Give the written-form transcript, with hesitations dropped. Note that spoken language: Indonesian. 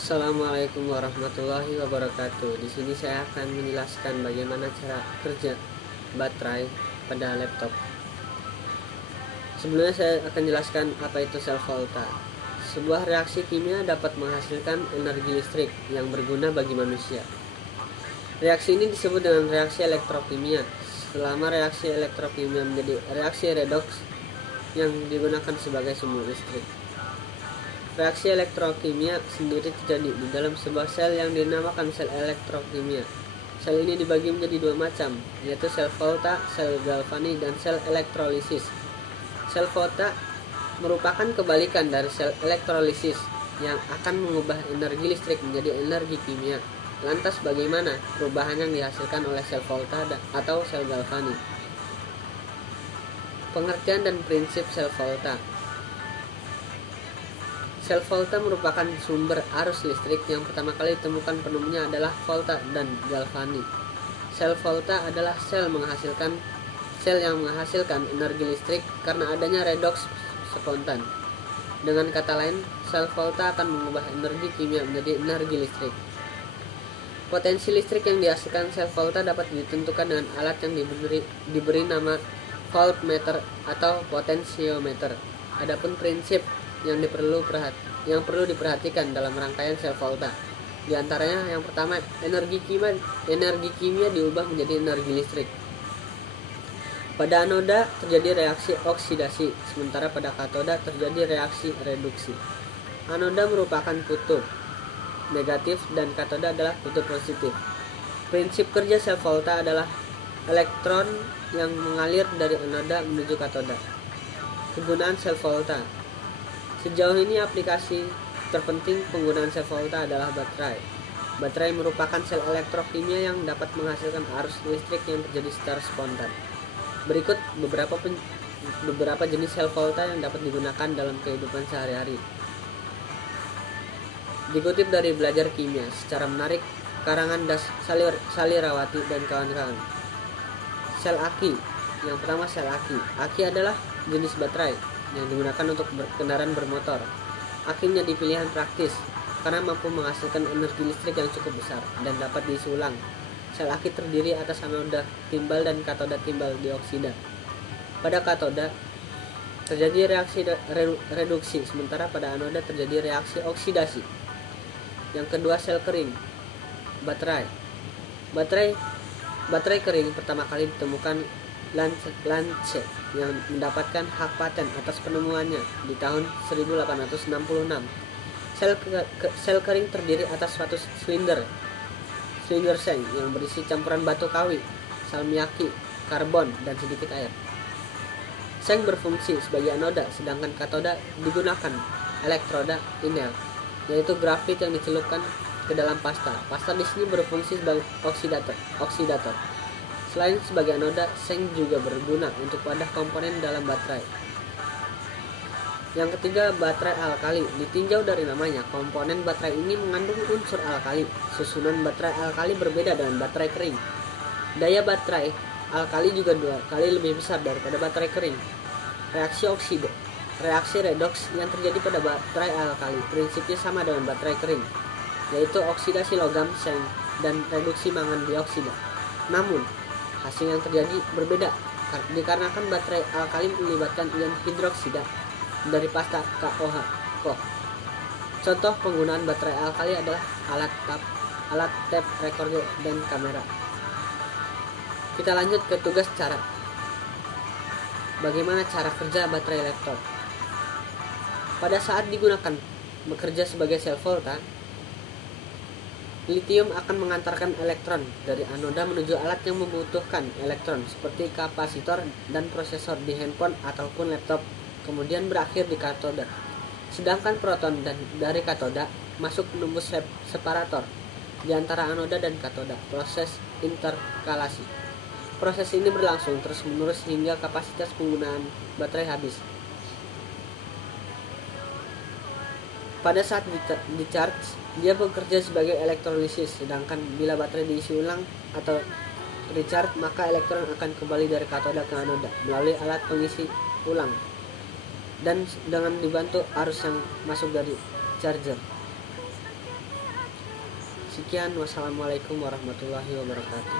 Assalamualaikum warahmatullahi wabarakatuh. Di sini saya akan menjelaskan bagaimana cara kerja baterai pada laptop. Sebelumnya saya akan jelaskan apa itu sel volta. Sebuah reaksi kimia dapat menghasilkan energi listrik yang berguna bagi manusia. Reaksi ini disebut dengan reaksi elektrokimia. Selama reaksi elektrokimia menjadi reaksi redox yang digunakan sebagai sumber listrik. Reaksi elektrokimia sendiri terjadi di dalam sebuah sel yang dinamakan sel elektrokimia. Sel ini dibagi menjadi dua macam, yaitu sel volta, sel galvanik, dan sel elektrolisis. Sel volta merupakan kebalikan dari sel elektrolisis yang akan mengubah energi listrik menjadi energi kimia. Lantas bagaimana perubahan yang dihasilkan oleh sel volta atau sel galvanik? Pengertian dan prinsip sel volta. Sel volta merupakan sumber arus listrik yang pertama kali ditemukan penemunya adalah Volta dan Galvani. Sel volta adalah sel yang menghasilkan energi listrik karena adanya redoks spontan. Dengan kata lain, sel volta akan mengubah energi kimia menjadi energi listrik. Potensi listrik yang dihasilkan sel volta dapat ditentukan dengan alat yang diberi nama voltmeter atau potensiometer. Adapun prinsip yang perlu diperhatikan dalam rangkaian sel volta. Di antaranya yang pertama, energi kimia diubah menjadi energi listrik. Pada anoda terjadi reaksi oksidasi, sementara pada katoda terjadi reaksi reduksi. Anoda merupakan kutub negatif dan katoda adalah kutub positif. Prinsip kerja sel volta adalah elektron yang mengalir dari anoda menuju katoda. Kegunaan sel volta. Sejauh ini aplikasi terpenting penggunaan sel volta adalah baterai. Baterai merupakan sel elektrokimia yang dapat menghasilkan arus listrik yang terjadi secara spontan. Berikut beberapa jenis sel volta yang dapat digunakan dalam kehidupan sehari-hari. Dikutip dari Belajar Kimia secara menarik, karangan Salirawati dan kawan-kawan. Sel aki. Yang pertama, sel aki. Aki adalah jenis baterai yang digunakan untuk kendaraan bermotor. Aki menjadi pilihan praktis karena mampu menghasilkan energi listrik yang cukup besar dan dapat diisi ulang. Sel aki terdiri atas anoda timbal dan katoda timbal dioksida. Pada katoda terjadi reaksi reduksi, sementara pada anoda terjadi reaksi oksidasi. Yang kedua, sel kering. Baterai kering pertama kali ditemukan Lance yang mendapatkan hak paten atas penemuannya di tahun 1866. Sel kering terdiri atas suatu silinder seng yang berisi campuran batu kawi, salmiakki, karbon, dan sedikit air. Seng berfungsi sebagai anoda, sedangkan katoda digunakan elektroda inel, yaitu grafit yang dicelupkan ke dalam pasta. Pasta di sini berfungsi sebagai oksidator. Selain sebagai anoda, seng juga berguna untuk wadah komponen dalam baterai. Yang ketiga, baterai alkali. Ditinjau dari namanya, komponen baterai ini mengandung unsur alkali. Susunan baterai alkali berbeda dengan baterai kering. Daya baterai alkali juga 2 kali lebih besar daripada baterai kering. Reaksi redoks yang terjadi pada baterai alkali prinsipnya sama dengan baterai kering, yaitu oksidasi logam seng dan reduksi mangan dioksida. Namun, hasil yang terjadi berbeda dikarenakan baterai alkali melibatkan ion hidroksida dari pasta KOH. Contoh penggunaan baterai alkali adalah alat tape recorder dan kamera. Kita lanjut ke tugas cara. Bagaimana cara kerja baterai laptop? Pada saat digunakan bekerja sebagai sel volta, litium akan mengantarkan elektron dari anoda menuju alat yang membutuhkan elektron seperti kapasitor dan prosesor di handphone ataupun laptop, kemudian berakhir di katoda. Sedangkan proton dari katoda masuk menembus separator di antara anoda dan katoda, proses interkalasi. Proses ini berlangsung terus-menerus hingga kapasitas penggunaan baterai habis. Pada saat di-charge, dia bekerja sebagai elektrolisis, sedangkan bila baterai diisi ulang atau recharge, maka elektron akan kembali dari katoda ke anoda melalui alat pengisi ulang dan dengan dibantu arus yang masuk dari charger. Sekian, wassalamualaikum warahmatullahi wabarakatuh.